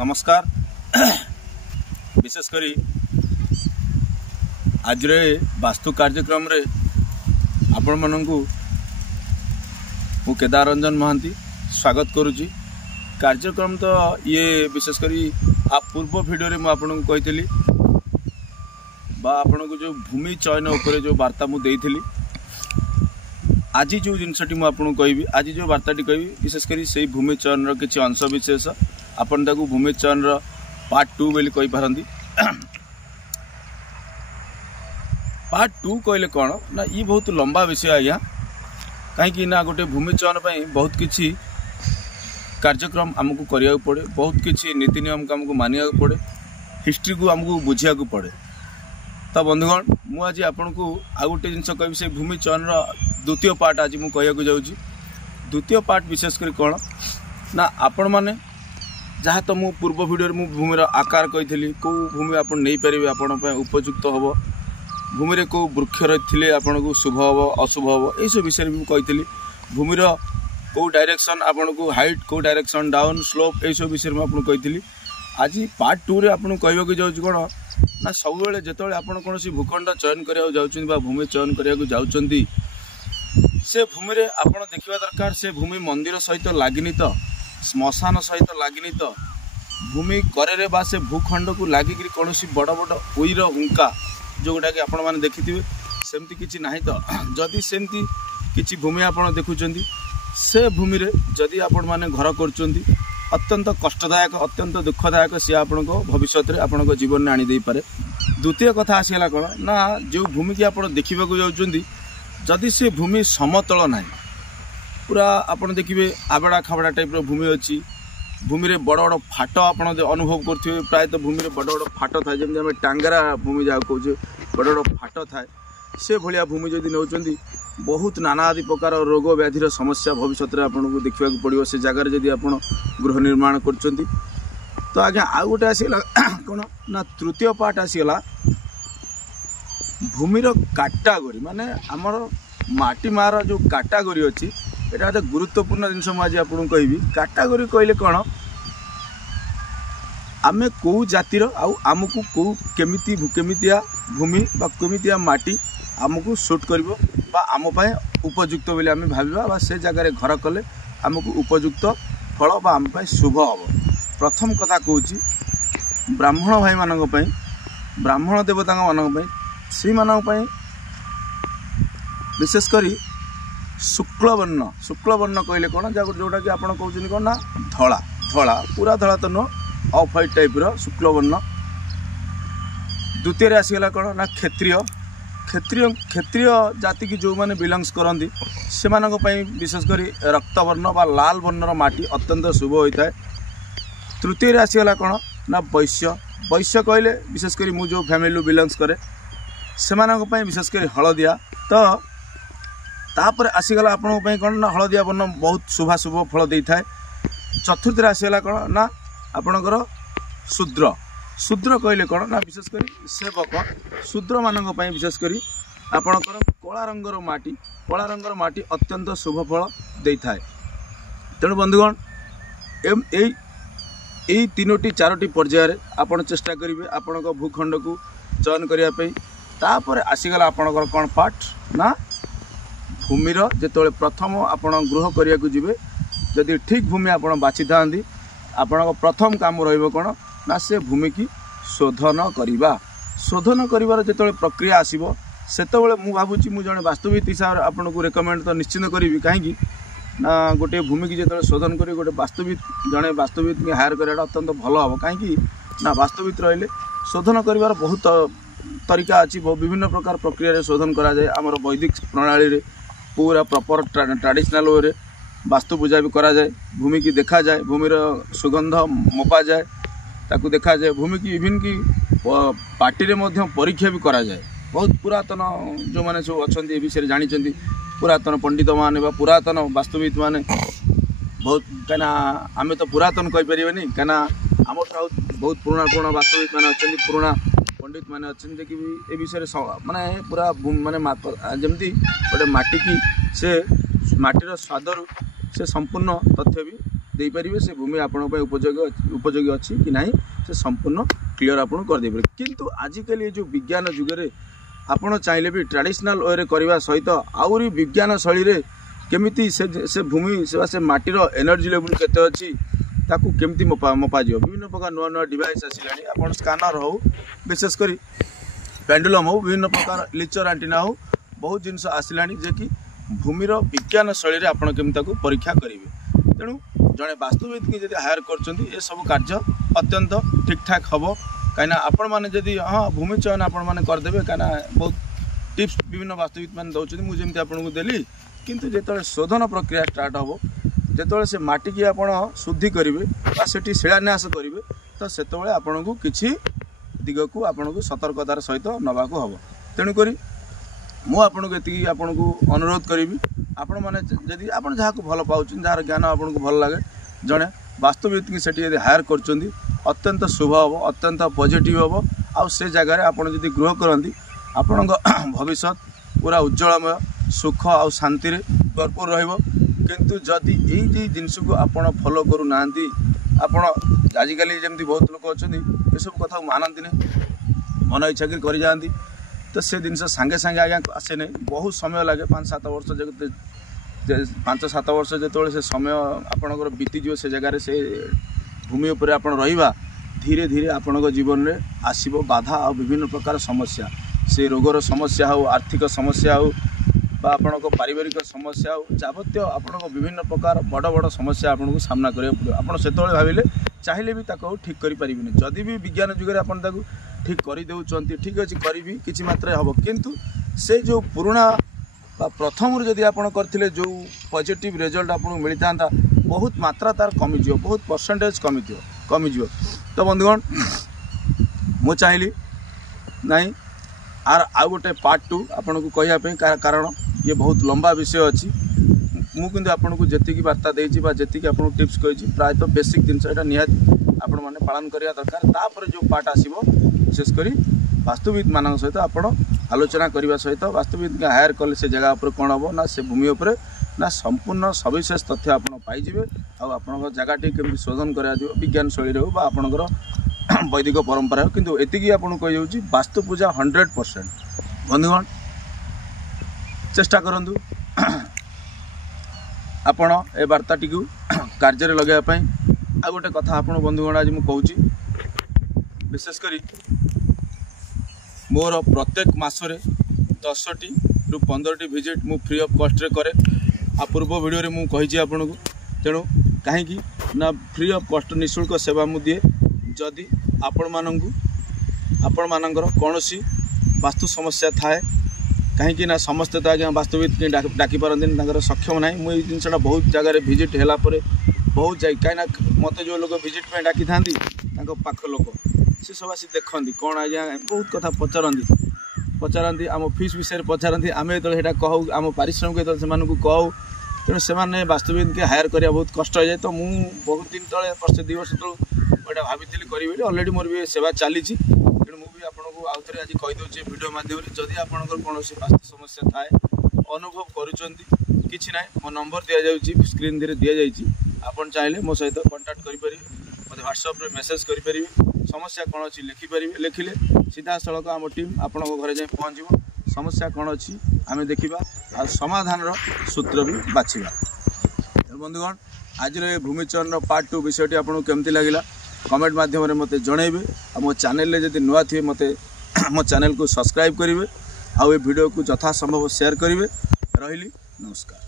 नमस्कार। विशेषकर आज वास्तु कार्यक्रम रे आपण मानू केदार रंजन महांती स्वागत करुच्ची। कार्यक्रम तो ये विशेषकर पूर्व भिडियो रे आपन को कही आपन को जो भूमि चयन उपर जो वार्ता मुझे आज जो जिनसटी मुझे कहबी आज जो वार्ताटी कहबी विशेषकर से भूमि चयन किसी अंश विशेष आपन ताकू भूमि चयन पार्ट 2 बोली कही पारंती। पार्ट 2 कहले कौन ना ये बहुत लंबा विषय आज्ञा कहीं ना गोटे भूमि चयन पर बहुत किसी कार्यक्रम आमको करिया पड़े, बहुत किसी नीति नियम को आमको मानिया पड़े, हिस्ट्री को आमको बुझिया पड़े। तो बंधुगण मु आज आपन को आउ गोटे जिन कह से भूमि चयन द्वितीय पार्ट आज मुझे कहूँ जाऊँगी। द्वितीय पार्ट विशेषकर कौन ना आपण मैंने जहाँ तो मु पूर्व भिडियो मु भूमिर आकार कही कौ भूमि आप नहीं पारे आपण उपयुक्त हम भूमि कौ वृक्ष रही आपन को शुभ हम अशुभ हम यू विषय भी कही भूमिर कौ डायरेक्शन आपन को हाइट कौ डायरेक्शन डाउन स्लोप यू विषय में आपको कही। आज पार्ट 2 रे आपन कहवाक जाऊँ कौन ना सब जिते आप कौन भूखंड चयन करा जाऊँ भूमि चयन करा जाऊँगी से भूमि रे आपण देखा दरकार से भूमि मंदिर सहित लगिनी तो श्मशान सहित लगिनी तो भूमि करे बा से भूखंड को लगिक कौन बड़ बड़ उईर हुंका जोटा कि आपण मैंने देखिथे सेमती किसी ना तो जदि सेमती किसी भूमि आपड़ देखुं से भूमि रे जदि आपण मैंने घर कर अत्यंत कष्टदायक अत्यंत दुखदायक सी आपण भविष्य में आपण जीवन में आनी पारे। द्वितीय कथा आसगला कौन ना जो भूमि की आप देखा जाऊँगी जदि से भूमि समतल ना पूरा आपड़ देखिए आबड़ा खाबड़ा टाइप भूमि अच्छी भूमि रे बड़ बड़ फाट आप अनुभव करेंगे प्रायतः भूमि रे बड़ बड़ फाट थाए जमी आम टांगरा भूमि जहाँ कहे बड़ बड़ फाट थाए से भाया भूमि जदि नौ बहुत नाना आदि प्रकार रोग व्याधिर समस्या भविष्य में आपको देखा पड़ो से जगार जदि आप गृह निर्माण कर। तो आज्ञा आउ गोटे आसगला कौन ना तृतीय पार्ट आसगला भूमिर कैटेगरी माने आमर माटी मार जो कैटेगरी अच्छी यहाँ गोटे गुरुत्वपूर्ण जिनस मुझे आपको कहबी। कैटेगरी कहले कौन आमे कौ जातिर आमको कौ केमितिया भूमि बा केमितिया माटी आमको सुट करिवो बा आम पाए उपयुक्त बोली आम भाविबा से जगार घर कले आमको उपयुक्त फल बा आम पाए शुभ हम। प्रथम कथा कहूँ ब्राह्मण भाई मानक पई ब्राह्मण देवता मानक पई से मानक पई विशेषकर शुक्लवर्ण कहले कौन जोटा कि आपड़ कहते कौन ना धला धला पूरा धला तो नुह ऑफ व्हाइट टाइप शुक्लवर्ण। द्वितीय आसगला कौन ना क्षत्रिय क्षत्रिय क्षत्रिय जाति की जो मैंने बिलंग्स करती से विशेषकर रक्तवर्ण बा लाल वर्णर माटी अत्यंत शुभ होता है। तृतीय आसगला कौन ना वैश्य वैश्य कहले विशेषकर मु जो फैमिली बिलंग्स करे से विशेषकर हलदिया। तो तापर आसीगला आपण कौन ना हलदिया वर्ण बहुत शुभाशुभ फल दे था। चतुर्थ आसगला कौन ना आपणकर शूद्र शूद्र कहले कौन ना विशेषकर सेवक शूद्र मानक विशेषकर आपणकर कला रंगर माटी अत्यंत शुभ फल दे था। तेणु बंधुगण यही तीनोटी चारोटी पर्यायर आपण चेष्टा करेंगे आपण भूखंड को चयन करने। तापर आसीगला आपणकर कौन पार्ट ना भूमिर जो प्रथम आपण गृह करने को जीवे जदि ठीक भूमि आप बाछि था आपण प्रथम काम रहिबो कौन ना से भूमि की शोधन करवा। शोधन कर जो प्रक्रिया आसो से मुझे भावुँ मुझे जड़े वास्तुविद हिसाब से आपन को रेकमेंड तो निश्चित करी कहीं ना गोटे भूमि की जो शोधन कर गोटे वास्तुविद जड़े वास्तुविद की हायर कराटा अत्यंत भल हम कहीं ना वास्तुविद रही शोधन कर बहुत तरीका अच्छी विभिन्न प्रकार प्रक्रिया शोधन कराए आमर वैदिक प्रणाली रे पूरा प्रॉपर ट्रेडिशनल वे वास्तु पूजा भी करा जाए भूमि की देखा जाए भूमिर सुगंध मपा जाए ताकू देखा जाए भूमि की इवन की पार्टी रे मध्य परीक्षा भी करा जाए। बहुत पुरातन जो मैंने सब अच्छा ये विषय जानी पुरातन पंडित माने पुरातन वास्तुविद माने बहुत कहीं आम तो पुरातन कहीपर कहीं आम बहुत पुराना पुराना वास्तुविद मैंने अच्छा पुराना पंडित मैंने अच्छे कि ए विषय माने पूरा माने जमती गोटे माटी की से माटीर स्वादर से संपूर्ण तथ्य भी ଦେଇପାରିବେ ସେ ଭୂମି ଆପଣଙ୍କ ପାଇଁ ଉପଯୋଗୀ ଅଛି କି ନାହିଁ ସେ ସମ୍पूर्ण क्लीयर आपन कर देबे। किंतु आजिकल ये जो विज्ञान जुगरे आपण चाहिले भी ट्रेडिशनल वे करने सहित आउरी विज्ञान शैली रे केमिति से भूमि से माटीर एनर्जी लेवल केते अछि ताकू केमिति मपा जियो विभिन्न प्रकार नुआ नुआ डिवाइस आसिलानी आपण स्कैनर हो विशेष करी पेंडुलम हो विभिन्न प्रकार लिचर एंटीना हो बहुत जिनस आसिलानी जे कि भूमिर विज्ञान शैली रे आपण केमिति ताकू परीक्षा करिवे। तेणु जड़े वास्तुविद की जब हायर कर सब कार्य अत्यंत ठीक ठाक हम कहीं आपण मैंने जदि हाँ भूमि चयन आपण मैंने करदे कहीं बहुत टिप्स विभिन्न वास्तुविद मैंने दौरान मुझे आपको देली किंतु जो शोधन प्रक्रिया स्टार्ट हम जो से माटी की आप शुद्धि करेंगे से शिलान्यास करेंगे तो से आपन को किसी दिग को आपन को सतर्कतार सहित नवाक हम। तेणुक मुझे आपन को अनुरोध करी आपण मैंने जदि आप जहाँ भल पाँच जार ज्ञान आपन को भल लगे जड़े वास्तुविद की सेठी यदि हायर कर अत्यंत शुभ हम अत्यंत पॉजिटिव हम आउ से जगार आपड़ जदि गृह करती आपण भविष्य पूरा उज्जवलमय सुख आउ शांति भरपूर रहिबो। किंतु जदि यही जिनस को आपड़ फॉलो करूना आपण आजिकल जमी बहुत लोग अच्छा ये सब कथा मानती मन इच्छा कर जाती तो से जिन सांगे सांगे आज्ञा आसे नहीं बहुत समय लगे 5-7 वर्ष 5-7 वर्ष जो से समय आपणकर बीतीज से जगार से भूमि उपर आप रहा धीरे धीरे आपण जीवन में आसब बाधा और विभिन्न प्रकार समस्या से रोगर समस्या हो आर्थिक समस्या हो आपण पारिवारिक समस्या हो जावतीय आपण विभिन्न प्रकार बड़ बड़ समस्या आपन को सामना करिया पड़ो। आपण सेतବେଳେ भाविले चाहिले भी ताको ठीक करि परिबिनी जदि भी विज्ञान जुगरे आपण ताको ठीक करि देउचंती ठीक अछि करिबी किछि मात्रा हबो किंतु से जो पुराना प्रथम जदि आपण करथिले जो पॉजिटिव रिजल्ट आपन मिलता बहुत मात्रा तार कमी जियो बहुत परसेंटेज कमी जियो। तो बंधुगण मु चाहली नहीं आर आउ गोटे पार्ट 2 आपन को कहया कारण ये बहुत लंबा विषय अच्छी मुझे आपन को जी वार्ता देती जी आपन टिप्स कही प्रायतः बेसिक जिनस यहाँ निहत आपण मैंने पालन करिया दरकार तापर जो पार्ट आसो विशेषकर वास्तुविद मान सहित आप आलोचना करने सहित वास्तुविद हायर कले से जगह पर कौन हम ना से भूमि उपर ना संपूर्ण सविशेष तथ्य आप पाइबे आप जगह केमी शोधन कर विज्ञान शैली हो आपणकर वैदिक परंपरा हो किंतु एतिकी आपन कही वास्तु पूजा 100%। बंधुगण चेष्टा करंतु आपण ए वार्ताटी को कार्य लगे आ गोटे कथा आपन बंधुगण आज मु कहूँ विशेषकर मोर प्रत्येक मसरे 10टी रु 15टी विजिट मु फ्री ऑफ कॉस्ट रे करे आ पूर्व वीडियो रे मु कही आपन को तेणु कहीं ना फ्री ऑफ कॉस्ट निःशुल्क सेवा मु दिए जदि आपण मानकर कौन सी वास्तु समस्या थाए कहीं ना समस्ते तो आज्ञा वास्तुविद डाकी पारती सक्षम ना मुझे जिनसा बहुत जगह विजिट है बहुत जा कहीं मत जो लोग विजिट में डाकी था पाख लोक सी सब आसी देखती कौन आज्ञा बहुत कथा पचारती आम फीस विषय पचारती आम जो कहू आम पारिश्रमिक से कहू तेणु से वास्तुविद के हायर करा बहुत कष्ट हो जाए। तो मुझे बहुत दिन तले वर्ष 2 वर्ष तक भाभी करी अलरेडी मोर भी सेवा चली तेणु मुझे आपको आउ थे आज कहीदे वीडियो माध्यम जदि आपंकर कौन वास्तु समस्या थाए अनुभव करुँच कि ना मो नंबर दि जाऊँगी स्क्रीन धीरे दि जाइए आपन चाहिए मो सहित कंटाक्ट करेंगे मतलब व्हाट्सएप रे मेसेज करेंगे समस्या कौन अच्छी लिखिपारे लिखिले सीधा सड़क आम टीम आपण घर जाए पहुँचब समस्या कौन अच्छी आम देखा आ समाधान सूत्र भी बाछा। बंधुगण आज ये भूमि चयन पार्ट 2 विषयटी आपको केमती लगे कमेंट माध्यम मत जनइबे आ मो चैनल जब नुआ थे मत मो चैनल को सब्सक्राइब करेंगे आउ ये वीडियो को यथासंभव शेयर करेंगे। रही नमस्कार।